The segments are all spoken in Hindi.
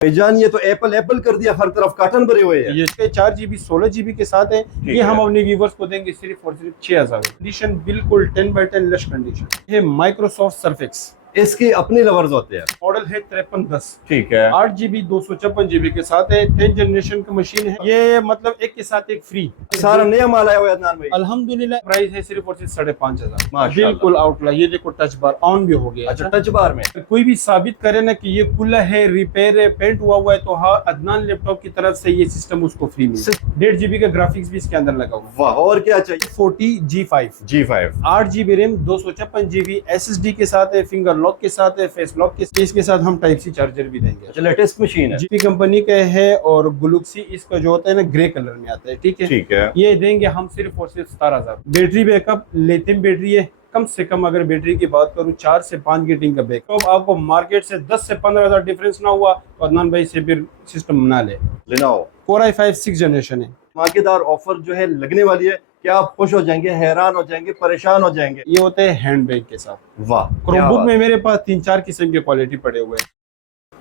भाईजान ये तो एप्पल एप्पल कर दिया, हर तरफ कार्टन भरे हुए हैं। ये 4 GB 16 GB के साथ है। ये हम अपने व्यूवर्स को देंगे सिर्फ और सिर्फ 6000। कंडीशन बिल्कुल 10x10 लश कंडीशन। ये माइक्रोसॉफ्ट सर्फेक्स, इसके अपने लवर्स होते हैं। मॉडल है 5310। ठीक है। 8 GB 256 GB के साथ है। 10 जनरेशन की मशीन है ये, मतलब एक के साथ एक फ्री। सारा नया माल आया हुआ है अदनान भाई। अल्हम्दुलिल्लाह। प्राइस है सिर्फ और सिर्फ 5500। माशाल्लाह। बिल्कुल आउटला। ये देखो टच बार ऑन भी हो गया। अच्छा, टच बार में कोई भी साबित करे ना कि ये खुला है, रिपेयर है, पेंट हुआ है, तो हाँ अदनान लैपटॉप की तरफ से ये सिस्टम उसको फ्री मिले। 1.5 GB का ग्राफिक्स भी इसके अंदर लगा हुआ। वाह, और क्या चाहिए। 40G5 G5 8 GB RAM 256 GB SSD के साथ है, फिंगर लॉक के साथ है, फेस लॉक के इसके साथ हम टाइप सी चार्जर भी देंगे। अच्छा, लेटेस्ट मशीन है। जीपी कंपनी का है और ग्लुक्सी इसका जो होता है ना ग्रे कलर में आता है। ठीक है, ठीक है। ये देंगे हम सिर्फ और सिर्फ 17000। बैटरी बैकअप लिथियम बैटरी है। कम से कम अगर बैटरी की बात करूं 4 से 5 घंटे का बैकअप। तो आपको मार्केट से 10 से 15,000 डिफरेंस ना हुआ तो अदनान भाई से फिर सिस्टम बना ले। लेनोवो Core i5 6 जनरेशन है। धमाकेदार ऑफर जो है लगने वाली है, क्या आप खुश हो जाएंगे, हैरान हो जाएंगे, परेशान हो जाएंगे। ये होते हैं हैंड बैग के साथ। वाह, क्रोमबुक में मेरे पास 3-4 किस्म के क्वालिटी पड़े हुए हैं।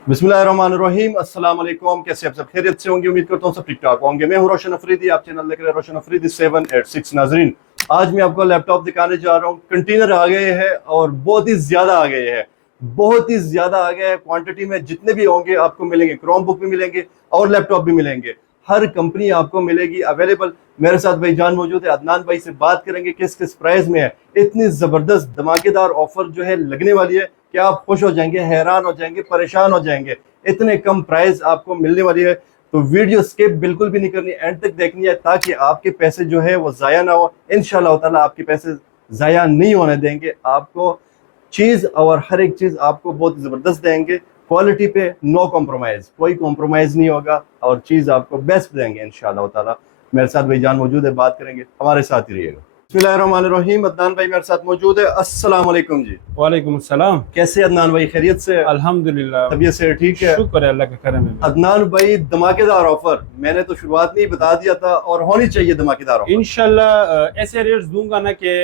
बिस्मिल्लाहिर्रहमानिर्रहीम, अस्सलाम वालेकुम। कैसे आप सब खैरियत से होंगे, उम्मीद करता हूँ सब ठीक ठाक होंगे। मैं हूँ रोशन अफरीदी, आप चैनल देख रहे हैं रोशन अफरीदी 786। नाजरीन, आज मैं आपको लैपटॉप दिखाने जा रहा हूँ। कंटेनर आ गए हैं और बहुत ही ज्यादा आ गए हैं, बहुत ही ज्यादा आ गए हैं। क्वांटिटी में जितने भी होंगे आपको मिलेंगे। क्रोमबुक भी मिलेंगे और लैपटॉप भी मिलेंगे। हर कंपनी आपको मिलेगी अवेलेबल। मेरे साथ भाईजान मौजूद है, अदनान भाई से बात करेंगे किस किस प्राइस में है। इतनी जबरदस्त धमाकेदार ऑफर जो है लगने वाली है, क्या आप खुश हो जाएंगे, हैरान हो जाएंगे, परेशान हो जाएंगे। इतने कम प्राइस आपको मिलने वाली है, तो वीडियो स्किप बिल्कुल भी नहीं करनी, एंड तक देखनी है ताकि आपके पैसे जो है वो जाया ना हो। इंशाल्लाह ताला आपके पैसे जाया नहीं होने देंगे। आपको चीज और हर एक चीज आपको बहुत जबरदस्त देंगे। क्वालिटी पे नो कॉम्प्रोमाइज, कोई कॉम्प्रोमाइज नहीं होगा और चीज आपको बेस्ट देंगे इंशाल्लाह ताला। मेरे साथ भाईजान मौजूद है, बात करेंगे, हमारे साथ ही रहिएगा। बिस्मिल्लाहिर्रहमानिर्रहीम, अदनान भाई मेरे साथ मौजूद है। अस्सलाम वालेकुम जी। वालेकुम अस्सलाम। कैसे अदनान भाई, खैरियत से? अल्हम्दुलिल्लाह, तबीयत से ठीक है? शुक्र है अल्लाह का करम है। अदनान भाई, धमाकेदार ऑफर, मैंने तो शुरुआत में ही बता दिया था और होनी चाहिए धमाकेदार ऑफर। इंशाल्लाह ऐसे रेट्स दूंगा ना कि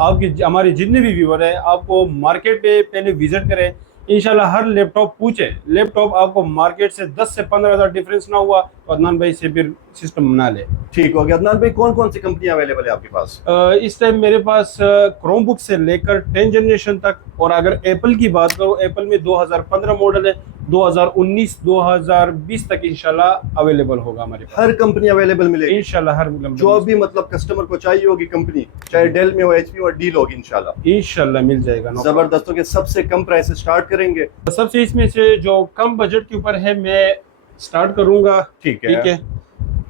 आपके हमारे जितने भी व्यूअर है आपको मार्केट पे पहले विजिट करें। इंशाल्लाह हर लैपटॉप पूछे, लैपटॉप आपको मार्केट से 10 से 15,000 डिफरेंस ना हुआ तो अदनान भाई से फिर सिस्टम बना ले। ठीक हो गया। अदनान भाई, कौन कौन सी कंपनियां अवेलेबल है आपके पास? इस टाइम मेरे पास क्रोमबुक से लेकर 10 जनरेशन तक, और अगर एप्पल की बात करो, एप्पल में 2015 मॉडल है, 2019 2020 तक इंशाल्लाह अवेलेबल होगा हमारे पास। हर कंपनी अवेलेबल मिलेगी इंशाल्लाह हर जो भी मतलब कस्टमर को चाहिए होगी कंपनी, चाहे डेल में हो, एचपी हो, डील होगी इंशाल्लाह मिल जाएगा। जबरदस्त हो गया। सबसे कम प्राइस से स्टार्ट करेंगे। सबसे इसमें से जो कम बजट के ऊपर है मैं स्टार्ट करूंगा। ठीक है।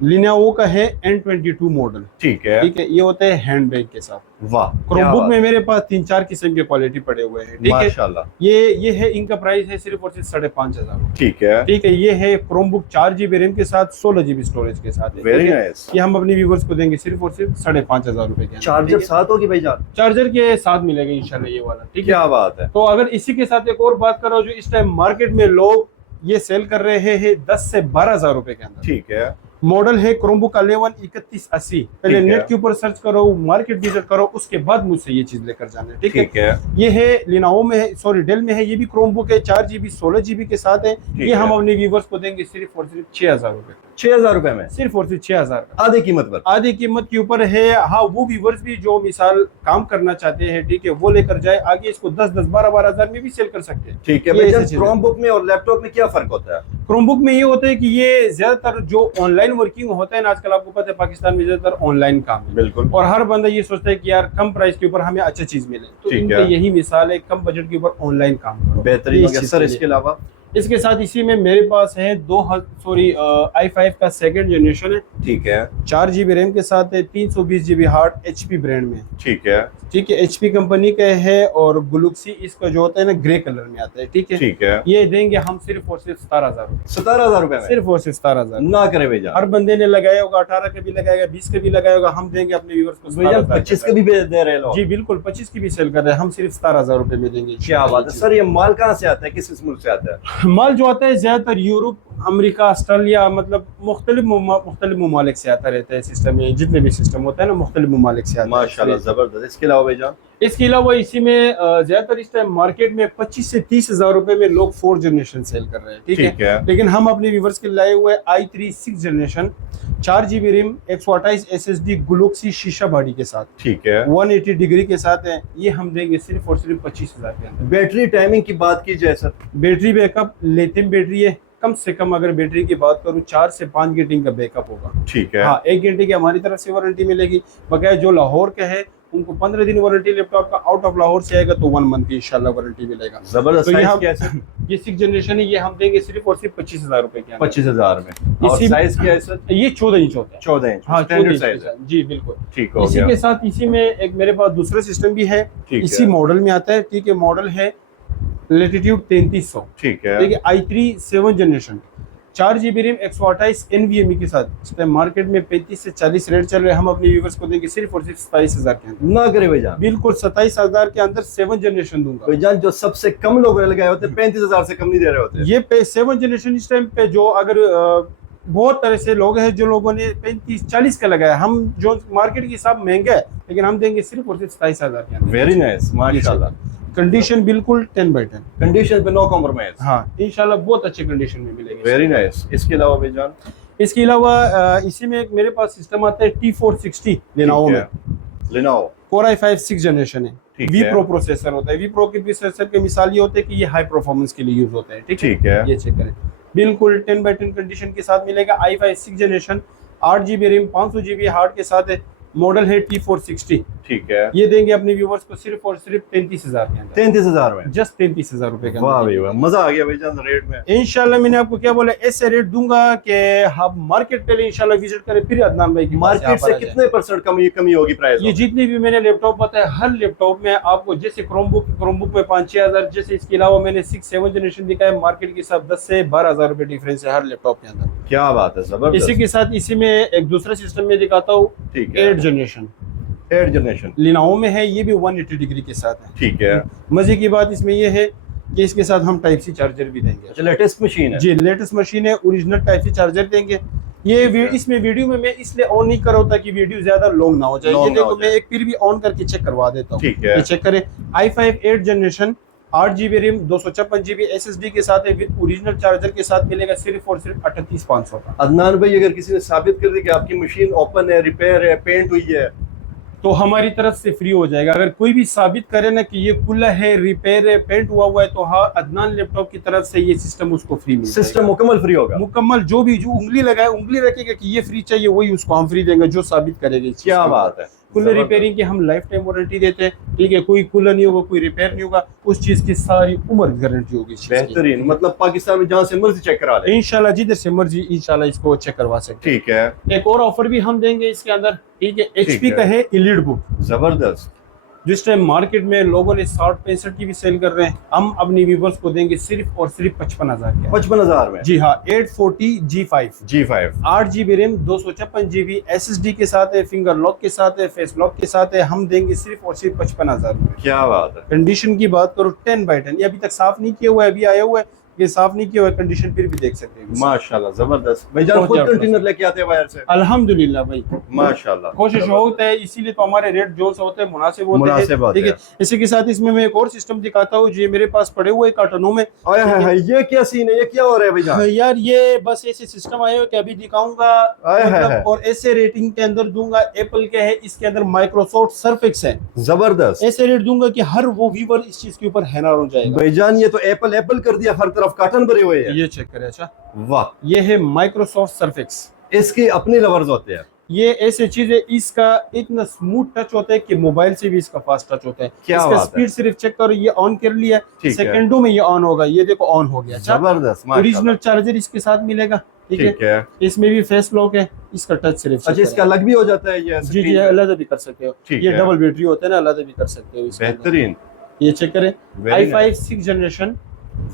लिनोवो का है N22 मॉडल। ठीक है। ठीक है, ये होता है हैंड बैग के साथ। वाह, क्रोमबुक में मेरे पास 3-4 किस्म के क्वालिटी पड़े हुए हैं। ठीक है, माशाल्लाह। ये है, इनका प्राइस है सिर्फ और सिर्फ 5500। ठीक है। ठीक है, ये है क्रोमबुक 4 GB रैम के साथ 16 GB स्टोरेज के साथ है। Very nice. ये हम अपने व्यूवर्स को देंगे सिर्फ और सिर्फ 5500 रुपए के। चार्जर साथ होगी भाईजान? चार्जर के साथ मिलेगा इंशाल्लाह ये वाला। ठीक है, क्या बात है। तो अगर इसी के साथ एक और बात करो, जो इस टाइम मार्केट में लोग ये सेल कर रहे हैं 10 से 12,000 रुपए के अंदर। ठीक है। मॉडल है क्रोमबुक 11 3180। पहले नेट के ऊपर सर्च करो, मार्केट विजिट करो, उसके बाद मुझसे ये चीज लेकर जाना है। ठीक है। ये है लिनोवो में है, सॉरी डेल में है, ये भी क्रोमबुक है, 4 GB 16 GB के साथ है। ये हम अपने व्यूवर्स को देंगे सिर्फ और सिर्फ 6000 रुपए। 6000 रुपए में? सिर्फ और सिर्फ 6000 आधे कीमत पर? आधी कीमत के ऊपर है। हाँ, वो व्यूवर्स भी जो मिसाल काम करना चाहते हैं, ठीक है, वो लेकर जाए आगे, इसको 10-10 12-12 हजार में भी सेल कर सकते हैं। ठीक है भाईजान। क्रोमबुक में और लैपटॉप में क्या फर्क होता है? क्रोमबुक में ये होता है कि ये ज्यादातर जो ऑनलाइन वर्किंग होता है ना, आजकल आपको पता है पाकिस्तान में ज्यादातर ऑनलाइन काम है। बिल्कुल। और हर बंदा ये सोचता है कि यार कम प्राइस के ऊपर हमें अच्छा चीज मिले, तो इनका यही मिसाल है, कम बजट के ऊपर ऑनलाइन काम करो। बेहतरीन हो गया सर। इसके अलावा इसके साथ इसी में मेरे पास है i5 का 2nd जनरेशन है। ठीक है। 4 GB रैम के साथ है, 320 GB हार्ड, HP ब्रांड में। ठीक है। ठीक है, HP कंपनी का है और ग्लुक्सी इसका जो होता है ना ग्रे कलर में आता है। ठीक है। ठीक है। ये देंगे हम सिर्फ और सिर्फ 17000 रुपए। 17000 रुपए में? सिर्फ और सिर्फ 17000 ना करे भैया। हर बंदे ने लगाया होगा, 18 का भी लगाएगा, 20 का भी लगाया होगा, हम देंगे अपने व्यूअर्स को 25 का भी दे रहे लोग? जी बिल्कुल, 25 की भी सेल कर रहे हैं हम, सिर्फ 17000 रुपए में देंगे। क्या बात है सर। ये माल कहाँ से आता है, किस मुल्क से आता है? माल जो आता है ज्यादातर यूरोप, अमेरिका, ऑस्ट्रेलिया, मतलब मुख्तलिफ ममालिक से आता रहता है सिस्टम। ये जितने भी सिस्टम होता है ना, मुख्तलिफ ममालिक से आता है। माशाल्लाह जबरदस्त। इसके अलावा भाईजान, इसके अलावा इसी में ज्यादातर इस टाइम मार्केट में 25 से 30 हजार रुपए में लोग 4 जनरेशन सेल कर रहे हैं, ठीक है। लेकिन हम अपने व्यूवर्स के लाए हुए i3 6 generation 4 GB RAM 128 SSD ग्लुक्सी शीशा बॉडी के साथ, ठीक है, 180 डिग्री के साथ है। ये हम देंगे सिर्फ और सिर्फ 25,000 के अंदर। बैटरी टाइमिंग की बात की जाए sir, battery backup lithium battery है, कम से कम अगर बैटरी की बात करूं 4 से 5 घंटे का बैकअप होगा, ठीक है। हाँ, 1 घंटे की हमारी तरफ से वारंटी मिलेगी। बकाया जो लाहौर का है उनको 15 दिन वारंटी लैपटॉप का, आउट ऑफ लाहौर से आएगा तो 1 मंथ की इंशाल्लाह वारंटी मिलेगा। जबरदस्त। तो साइज क्या है सर? ये 6 जनरेशन है, ये हम देंगे सिर्फ और सिर्फ 25,000 रुपए के अंदर। 25,000 में। और इसी साइज क्या है सर? ये 14 इंच होता है। 14 इंच, हाँ, स्टैंडर्ड साइज है। जी बिल्कुल, ठीक हो इसी गया। के साथ इसी में एक मेरे पास दूसरा सिस्टम भी है, ठीक इसी है। मॉडल में आता है, ठीक है। मॉडल है लेटिट्यूड 3300, ठीक है। देखिए i3 7 generation 4 GB RAM 128 NVMe के साथ। इस टाइम मार्केट में 35 से 40 रेट चल रहे हैं, हम अपने व्यूवर्स को देंगे सिर्फ और सिर्फ 27,000 के अंदर। ना करे भाईजान, बिल्कुल 27,000 के अंदर 7 जनरेशन दूंगा भाईजान। जो सबसे कम लोग लगाए होते हैं 35,000 से कम नहीं दे रहे होते। ये पे 7 जनरेशन इस टाइम पे जो अगर बहुत तरह से लोग हैं जो लोगों ने 35-40 का लगाया, हम जो मार्केट के हिसाब महंगा है, लेकिन हम देंगे सिर्फ और सिर्फ 27,000 के अंदर। वेरी नाइस, माशाल्लाह। कंडीशन बिल्कुल 10/10, कंडीशन पे नो कॉम्प्रोमाइज। हाँ इंशाल्लाह बहुत अच्छे कंडीशन में मिलेंगे। Very nice. इसके अलावा भाईजान, इसके अलावा इसी में एक मेरे पास सिस्टम आता है T460 लेनोवो में, लेनोवो Core i5 6 जनरेशन है। ठीक वी है। प्रो प्रोसेसर होता है। वी प्रो के प्रोसेसर के मिसाल ये होते हैं कि ये हाई परफॉर्मेंस के लिए यूज होता है, ठीक है। ये चेक करें, बिल्कुल 10/10 कंडीशन के साथ मिलेगा। i5 6 generation 8 GB RAM 500 GB hard के साथ है। मॉडल है T460, ठीक है। ये देंगे अपने व्यूवर्स को सिर्फ और सिर्फ 33,000 के अंदर। 33,000 में, जस्ट 33,000 रुपए के वाह अंदर। भाई वाह, मजा आ गया भाईजान रेट में। इंशाल्लाह मैंने आपको क्या बोला, ऐसे रेट दूंगा कि आप मार्केट पहले इंशाल्लाह विजिट करें, फिर अदनान भाई की मार्केट से कितने % कमी होगी प्राइस? ये जितने भी मैंने लैपटॉप बताया, हर लैपटॉप में आपको जैसे क्रोमबुक में 5-6 हजार, जैसे इसके अलावा मैंने 6-7 जनरेशन दिखाया, मार्केट के हिसाब 10 से 12,000 रुपए डिफरेंस है हर लैपटॉप के अंदर। क्या बात है, जबरदस्त। इसी के साथ इसी में एक दूसरा सिस्टम में दिखाता हूँ, ठीक है। 8 जनरेशन 8 जनरेशन लिनोवो में है, ये भी 180 डिग्री के साथ है। ठीक है। मजे की बात इसमें ये है कि इसके साथ हम टाइप सी चार्जर भी देंगे। अच्छा, लेटेस्ट मशीन है जी, लेटेस्ट मशीन है, ओरिजिनल टाइप सी चार्जर देंगे। ये इसमें वीडियो में मैं इसलिए ऑन नहीं कर रहा हूं ताकि वीडियो ज्यादा लॉन्ग ना हो जाए। ये देखो मैं एक फिर भी ऑन करके चेक करवा देता हूँ, ठीक है। ये चेक करें। i5 8 generation 8 GB RAM 256 GB SSD के साथ है, विद ओरिजिनल चार्जर के साथ मिलेगा सिर्फ और सिर्फ 38,500 का। अदनान भाई, अगर किसी ने साबित कर दी कि आपकी मशीन ओपन है, रिपेयर है, पेंट हुई है, तो हमारी तरफ से फ्री हो जाएगा। अगर कोई भी साबित करे ना कि ये खुला है, रिपेयर है, पेंट हुआ है, तो हाँ, अदनान लैपटॉप की तरफ से ये सिस्टम उसको फ्री मिलेगा। सिस्टम मुकम्मल फ्री होगा। मुकम्मल, जो उंगली लगाए, उंगली रखेगा कि ये फ्री चाहिए, वही उसको हम फ्री देंगे, जो साबित करेगा। क्या बात है। कूलर रिपेयरिंग की हम लाइफ टाइम वारंटी देते हैं, ठीक है। कोई कूलर नहीं होगा, कोई रिपेयर नहीं होगा, उस चीज की सारी उम्र गारंटी होगी। बेहतरीन, मतलब पाकिस्तान में जहाँ से मर्जी चेक करा ले, इंशाल्लाह जिधर से मर्जी इंशाल्लाह इसको चेक करवा सकते हैं। ठीक है। एक और ऑफर भी हम देंगे इसके अंदर, ठीक है। HP का है एलीट बुक, जबरदस्त। जिस टाइम मार्केट में लोगों ने 60-65 की भी सेल कर रहे हैं, हम अपने व्यूवर्स को देंगे सिर्फ और सिर्फ 55,000 के। 55,000 में, जी हाँ। 840 G5 8 GB RAM 256 GB SSD के साथ है, फिंगर लॉक के साथ है, फेस लॉक के साथ है, हम देंगे सिर्फ और सिर्फ 55,000 में। क्या बात है। कंडीशन की बात करो 10/10, ये अभी तक साफ नहीं किया हुआ है, अभी आया हुआ है, ये साफ नहीं किया हुआ है, कंडीशन फिर भी देख सकते हैं। माशाल्लाह, जबरदस्त। भाईजान खुद कंटेनर लेके आते हैं बाहर से? अल्हम्दुलिल्लाह भाई, माशाल्लाह, कोशिश होता है, इसीलिए तो हमारे रेट जो से होते हैं मुनासिब होते हैं, ठीक है। इसी के साथ इसमें मैं एक और सिस्टम दिखाता हूँ, जो मेरे पास पड़े हुए कार्टनों में। ये क्या सीन है, ये क्या हो रहा है भाईजान? यार ये बस ऐसे सिस्टम आए हो कि अभी दिखाऊंगा, मतलब, और ऐसे रेटिंग के अंदर दूंगा। एप्पल के है, इसके अंदर माइक्रोसॉफ्ट सर्फेक्स है, जबरदस्त। ऐसे रेट दूंगा कि हर वो व्यूअर इस चीज के ऊपर हैरान हो जाएगा। भाईजान ये तो एप्पल कर दिया, हर तरफ कार्टन भरे हुए हैं। ये चेक करें। अच्छा, वाह, ये है माइक्रोसॉफ्ट सर्फेक्स, इसके अपने लवर्स होते हैं। ये ऐसी चीज है, इसका इतना स्मूथ टच होता है कि मोबाइल से भी इसका फास्ट टच होता है। क्या इसका बात है। स्पीड सिर्फ चेक करो, ये ऑन कर लिया, सेकंडों में ये ऑन होगा, ये देखो ऑन हो गया। जबरदस्त। ओरिजिनल चार्जर इसके साथ मिलेगा, ठीक है। इसमें भी फेस लॉक है, इसका टच सिर्फ। अच्छा, इसका अलग भी हो जाता है ये? जी जी, अलग भी कर सकते हो, ये डबल बैटरी होता है ना, अलग भी कर सकते हो। बेहतरीन। ये चेक करें, i5 6 जनरेशन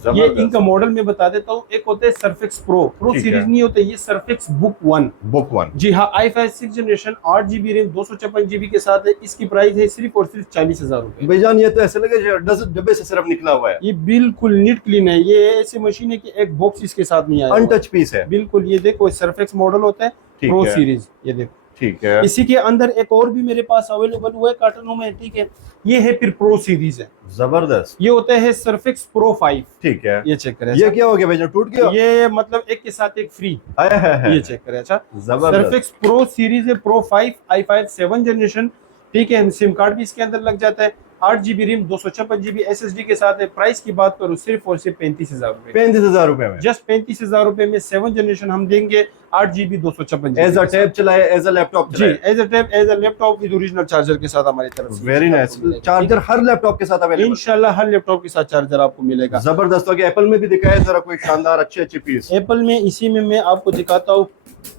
ये इनका मॉडल मैं बता देता हूँ। एक होता है सरफेक्स प्रो ठीक सीरीज है। नहीं होता, ये सरफेक्स बुक 1। बुक 1 जी हाँ, i5 6 generation 8 GB RAM 256 GB के साथ है। इसकी प्राइस है सिर्फ और सिर्फ 40,000 रुपए। भाईजान ये तो ऐसे लगे जो डब्बे से सिर्फ निकला हुआ है, ये बिल्कुल नीट क्लीन है। ये ऐसी मशीन है कि एक बॉक्स इसके साथ नहीं आया हुआ। अनटच पीस है। बिल्कुल, ये देखो सरफेक्स मॉडल होता है ठीक प्रो है। सीरीज, ये देखो। ठीक है, इसी के अंदर एक और भी मेरे पास अवेलेबल हुआ है कार्टनों में, ठीक है। ये है फिर प्रो सीरीज है, जबरदस्त। ये होता है सरफेक्स प्रो 5। ठीक है, ये चेक करें। ये क्या हो गया भाईजान, टूट गया? ये मतलब एक के साथ एक फ्री। आया है। ये चेक करें। अच्छा, जबरदस्त। सरफेक्स प्रो सीरीज है, प्रो 5 i5 7 जनरेशन, ठीक है। सिम कार्ड भी इसके अंदर लग जाता है। 8 GB रैम 256 GB SSD के साथ है। प्राइस की बात करूँ सिर्फ और सिर्फ 35,000 रुपए। 35,000 रुपए में जस्ट 35,000 रुपए में 7 जनरेशन हम देंगे, 8 GB 256 as a GB। Tab चलाए, एज अ लैपटॉप जी, चलाए। As a tab, as a laptop with original charger के साथ हमारी तरफ से वेरी नाइस। चार्जर हर लैपटॉप के साथ अवेलेबल। इंशाल्लाह हर लैपटॉप के साथ चार्जर आपको मिलेगा। जबरदस्त हो गया। एप्पल में भी दिखाए जरा कोई शानदार अच्छे अच्छे पीस। एप्पल में इसी में मैं आपको दिखाता हूँ।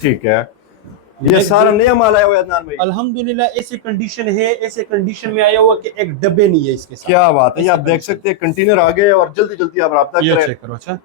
ठीक है, ये सारा नया माल आया हुआ है अदनान भाई। अल्हम्दुलिल्लाह ऐसे कंडीशन है, ऐसे कंडीशन में आया हुआ कि एक डब्बे नहीं है इसके साथ। क्या बात है, ये आप देख सकते हैं कंटेनर आ गए और जल्दी जल्दी आप राब्ता ये करें। चेक करो। अच्छा,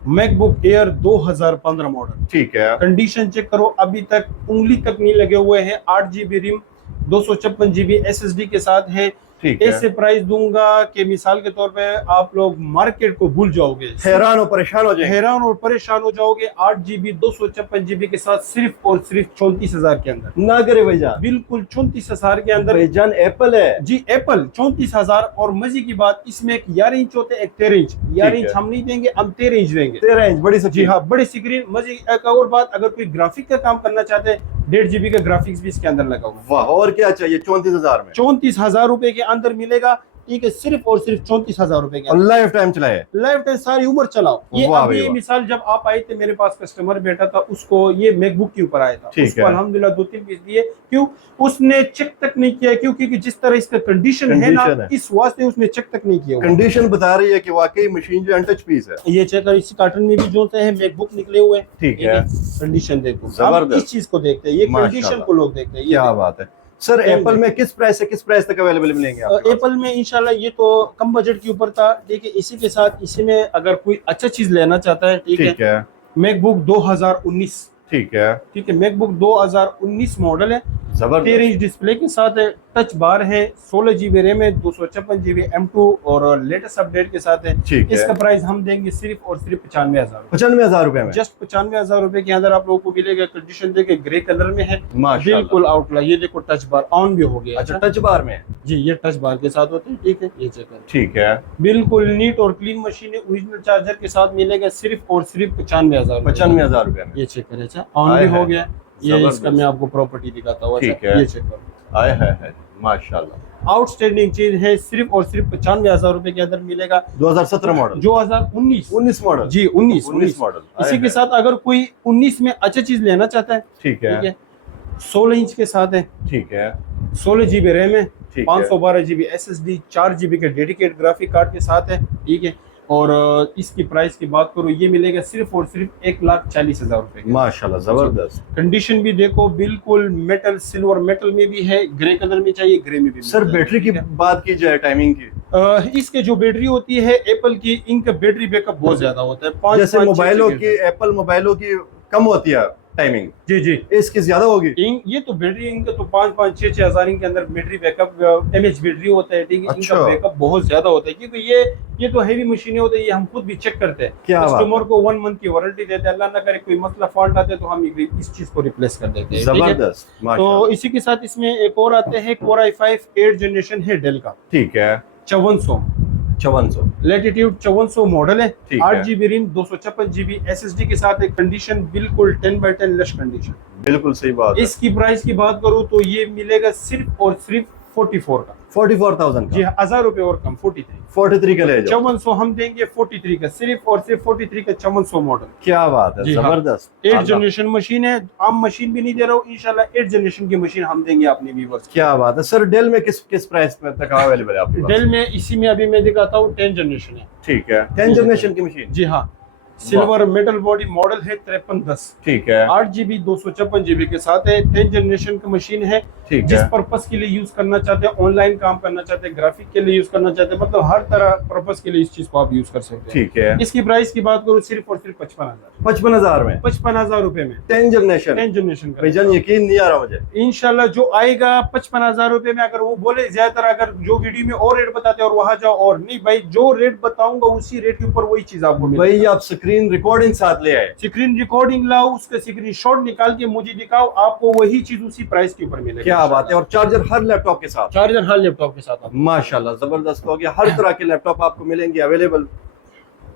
मैकबुक एयर 2015 मॉडल, ठीक है, कंडीशन चेक करो, अभी तक उंगली तक नहीं लगे हुए हैं। 8 GB रैम 256 GB SSD के साथ है। ठीक है। ऐसे प्राइस दूंगा कि मिसाल के तौर पे आप लोग मार्केट को भूल जाओगे, हैरान और परेशान हो जाएंगे। हैरान और परेशान हो जाओगे। 8 GB 256 GB के साथ सिर्फ और सिर्फ 34,000 के अंदर। ना करे भाईजान, बिल्कुल 34,000 के अंदर। भाईजान एप्पल है जी, एप्पल 34,000। और मजे की बात, इसमें एक 11 इंच होते हैं, एक 13 इंच। 11 इंच हम नहीं देंगे, हम 13 इंच देंगे। 13 इंच बड़ी जी सच्ची। हाँ, बड़ी स्क्रीन। मजे एक और बात, अगर कोई ग्राफिक का काम करना चाहते हैं, 1.5 GB का ग्राफिक्स भी इसके अंदर लगा हुआ है। वाह, और क्या चाहिए 34,000 में। 34,000 रुपए के अंदर मिलेगा, ठीक है। सिर्फ और सिर्फ 34,000 रुपए के और अंदर लाइफ टाइम चलाए। लाइफ टाइम सारी उम्र चलाओ। ये वाह अभी भाई वाह। मिसाल जब आप आए थे मेरे पास, कस्टमर बैठा था, उसको ये मैकबुक के ऊपर आया था। ठीक उसको है। अल्हम्दुलिल्लाह 2-3 पीस दिए। क्यों? उसने चेक तक नहीं किया, क्योंकि जिस तरह इसका कंडीशन है ना, कंडीशन है। इस वास्ते उसने चेक तक नहीं किया हुआ। कंडीशन बता रही है कि वाकई मशीन जो अनटच पीस है। ये चेक कर, इस कार्टन में भी जो है मैकबुक निकले हुए हैं। ठीक है। कंडीशन देखो, अब जबरदस्त। इस चीज को देखते हैं, ये माशाल्लाह। कंडीशन को लोग देखते हैं। ये क्या बात है सर, एप्पल में किस प्राइस से किस प्राइस तक अवेलेबल मिलेंगे आपके पास? एप्पल में इंशाल्लाह ये तो कम बजट के ऊपर था। देखिए, इसी के साथ इसी में अगर कोई अच्छा चीज लेना चाहता है, ठीक ठीक है, मैकबुक 2019, ठीक है, ठीक है। मैकबुक 2019 मॉडल है, 13 जबरदस्त। इंच डिस्प्ले के साथ है, टच बार है, 16 GB रैम है, 256 GB M2 और लेटेस्ट अपडेट के साथ है। ठीक है। इसका प्राइस हम देंगे सिर्फ और सिर्फ 95,000। 95,000 रुपए में जस्ट 95,000 रुपए के अंदर आप लोगों को मिलेगा। कंडीशन देखे ग्रे कलर में है, माशाल्लाह। बिल्कुल आउटलाइन। ये देखो टच बार ऑन भी हो गया। अच्छा, टच बार में। जी, ये टच बार के साथ होते हैं, ठीक है। ये चेक करें, ठीक है, बिल्कुल नीट और क्लीन मशीन है। ओरिजिनल चार्जर के साथ मिलेगा सिर्फ और सिर्फ 95,000। 95,000 रुपए में। ये चेक करें। अच्छा, ऑन भी हो गया। ये जबरदस्त। इसका मैं आपको प्रॉपर्टी दिखाता हूँ। ठीक अच्छा, है। ये चेक करो, आए है माशाल्लाह। आउटस्टैंडिंग चीज है। सिर्फ और सिर्फ 95,000 रुपए के अंदर मिलेगा। 2017 मॉडल, 2019 19 मॉडल। जी, 19 मॉडल। इसी के साथ अगर कोई 19 में अच्छा चीज लेना चाहता है, ठीक है, ठीक है, 16 इंच के साथ है, ठीक है, 16 GB रैम है, ठीक है। 512 GB SSD, 4 GB के डेडिकेट ग्राफिक कार्ड के साथ है, ठीक है। और इसकी प्राइस की बात करूँ, ये मिलेगा सिर्फ और सिर्फ 1,40,000 रुपए के। माशाल्लाह, जबरदस्त। कंडीशन भी देखो, बिल्कुल मेटल, सिल्वर मेटल में भी है, ग्रे कलर में चाहिए, ग्रे में भी मिल सर जाएगा, बैटरी की ठीक है। बात की जाए, टाइमिंग की, इसके जो बैटरी होती है एप्पल की, इनका बैटरी बैकअप बहुत ज्यादा होता है। जैसे मोबाइलों की, एप्पल मोबाइलों की कम होती है टाइमिंग, जी जी, इसकी ज्यादा होगी। ये तो बैटरी इनका तो 5-6 हजार इनके अंदर बैटरी बैकअप एमएच बैटरी होता है, ठीक है। अच्छा। इनका बैकअप बहुत ज्यादा होता है, क्योंकि ये तो हैवी मशीनें होती है, ये हम खुद भी चेक करते हैं। क्या बात कस्टमर है। को 1 मंथ की वारंटी देते हैं। अल्लाह ना करे कोई मसला फॉल्ट आते तो हम इस चीज को रिप्लेस कर देते हैं, ठीक है। जबरदस्त, तो माशाल्लाह। इसी के साथ इसमें एक और आते हैं, Core i5 8 जनरेशन है डेल का, ठीक है, 5400 5400। लैटिट्यूड 5400 मॉडल है। ठीक 8 है। GB रैम 256 GB SSD के साथ एक कंडीशन बिल्कुल 10/10 लश कंडीशन। बिल्कुल सही बात है। इसकी प्राइस की बात करूं तो ये मिलेगा सिर्फ और सिर्फ 44 का। 44,000 जी का। 1000 रुपए और कम, 43। 43 का ले जाओ। 5400 हम देंगे 43 का, सिर्फ और सिर्फ 43 का 5400 मॉडल। क्या बात है, जी हाँ। जबरदस्त। 8 जनरेशन मशीन है, आम मशीन भी नहीं दे रहा हूँ, इंशाल्लाह 8 जनरेशन की मशीन हम देंगे अपने व्यूअर्स। क्या बात है सर, डेल में किस किस प्राइस में तक अवेलेबल है आपके पास? डेल में इसी में अभी मैं दिखाता हूँ 10 जनरेशन है। ठीक है, 10 जनरेशन की मशीन। जी हाँ, सिल्वर मेटल बॉडी मॉडल है, 5310। ठीक है, 8 GB 256 GB के साथ है, 10 जनरेशन की मशीन है। ठीक जिस है। पर्पस के लिए यूज करना चाहते हैं, ऑनलाइन काम करना चाहते हैं, ग्राफिक के लिए यूज करना चाहते हैं, मतलब हर तरह पर्पस के लिए इस चीज को आप यूज कर सकते हैं। ठीक है। इसकी प्राइस की बात करूँ सिर्फ और सिर्फ 55,000, 55,000 में 55,000 रुपए में 10 जनरेशन। 10 जनरेशन का। भाईजान यकीन नहीं आ रहा मुझे। इंशाल्लाह जो आएगा 55,000 रुपए में, अगर वो बोले ज्यादातर अगर जो वीडियो में और रेट बताते हैं और वहां जाओ और नहीं भाई, जो रेट बताऊंगा उसी रेट के ऊपर वही चीज आपको भाई मिलेगी। आप स्क्रीन रिकॉर्डिंग साथ ले आए, स्क्रीन रिकॉर्डिंग लाओ, उसका स्क्रीन शॉट निकाल के मुझे दिखाओ, आपको वही चीज उसी प्राइस के ऊपर मिलेगी। क्या बात है। और चार्जर हर लैपटॉप के साथ, चार्जर हर लैपटॉप के साथ आपको। माशाल्लाह जबरदस्त हो गया। हर तरह के लैपटॉप आपको मिलेंगे अवेलेबल।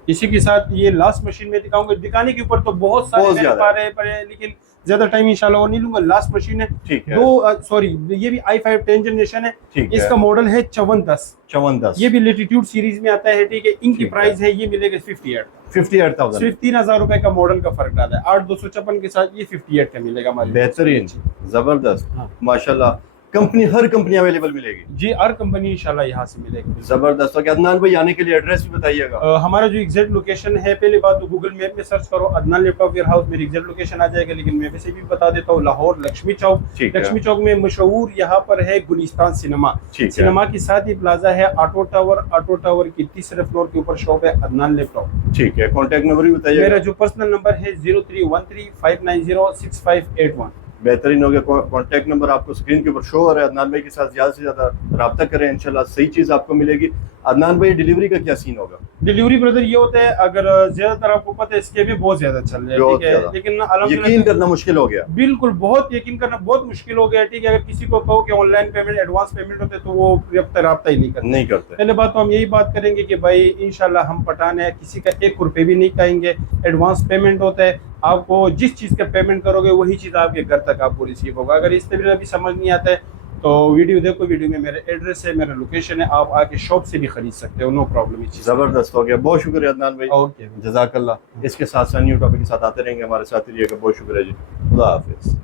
इसी के साथ ये लास्ट मशीन में दिखाऊंगा, दिखाने के ऊपर तो बहुत सारे बहुत मेरे ज्यादा पा रहे पड़े हैं, लेकिन ज्यादा टाइम इंशाल्लाह और नहीं लूंगा। लास्ट मशीन है, ठीक है। सॉरी ये भी i5 10 जनरेशन है। ठीक है। इसका मॉडल है 5410, 5410। ये भी लेटीट्यूड सीरीज में आता है। ठीक है, इनकी ठीक है। प्राइस है, ये मिलेगा 58, 58,000। सिर्फ 3,000 रुपए का मॉडल का फर्क डाला है। 8256 के साथ ये 58 का मिलेगा हमारे। बेहतरीन, जबरदस्त, हाँ। माशाल्लाह। कंपनी, हर कंपनी अवेलेबल मिलेगी जी, हर कंपनी इंशाल्लाह यहाँ से मिलेगी। जबरदस्त हो गया। अदनान भाई आने के लिए एड्रेस भी बताइएगा। हमारा जो एग्जैक्ट लोकेशन है, पहले बात तो गूगल मैप में सर्च करो अदनान लैपटॉप वेयर हाउस, मेरी एग्जैक्ट लोकेशन आ जाएगा। लेकिन मैं वैसे भी बता देता हूँ, लाहौर लक्ष्मी चौक। ठीक है। लक्ष्मी चौक में मशहूर यहाँ पर है गुलिस्तान सिनेमा। ठीक है। सिनेमा के साथ ही प्लाजा है ऑटो टावर की तीसरे फ्लोर के ऊपर शॉप है अदनान लैपटॉप। ठीक है। कॉन्टेक्ट नंबर भी बताइएगा। मेरा जो पर्सनल नंबर है 0313590651। बेहतरीन हो गया। कॉन्टैक्ट नंबर आपको स्क्रीन के ऊपर शो हो रहा है। अदनान भाई के साथ ज्यादा से ज्यादा रब्ता करें, इंशाल्लाह सही चीज आपको मिलेगी। अदनान भाई डिलीवरी का क्या सीन होगा? डिलीवरी ब्रदर ये होता है, अगर ज्यादातर आपको पता है इसके भी बहुत ज्यादा चल रहे हैं, बहुत ठीक है, ज्यादा। लेकिन यकीन अल्हम्दुलिल्लाह करना मुश्किल हो गया। बिल्कुल बहुत यकीन करना बहुत मुश्किल हो गया। ठीक है, अगर किसी को कहो कि ऑनलाइन पेमेंट एडवांस पेमेंट होते तो वो रब्ता ही नहीं करते। नहीं करते। पहले बात तो हम यही बात करेंगे कि भाई इंशाल्लाह हम पठान है, किसी का 1 रुपये भी नहीं खाएंगे। एडवांस पेमेंट होता है, आपको जिस चीज़ का पेमेंट करोगे वही चीज़ आपके घर तक आपको रिसीव होगा। अगर इस तरीके भी समझ नहीं आता है तो वीडियो देखो, वीडियो में मेरा एड्रेस है, मेरा लोकेशन है, आप आके शॉप से भी खरीद सकते हो, नो प्रॉब्लम। जबरदस्त हो गया। बहुत शुक्रिया अदनान भाई। ओके, जजाकल्लाह। इसके साथ साथ न्यू टॉपिक के साथ आते रहेंगे, हमारे साथ रहिएगा। बहुत शुक्रिया जी। खुदा हाफिज।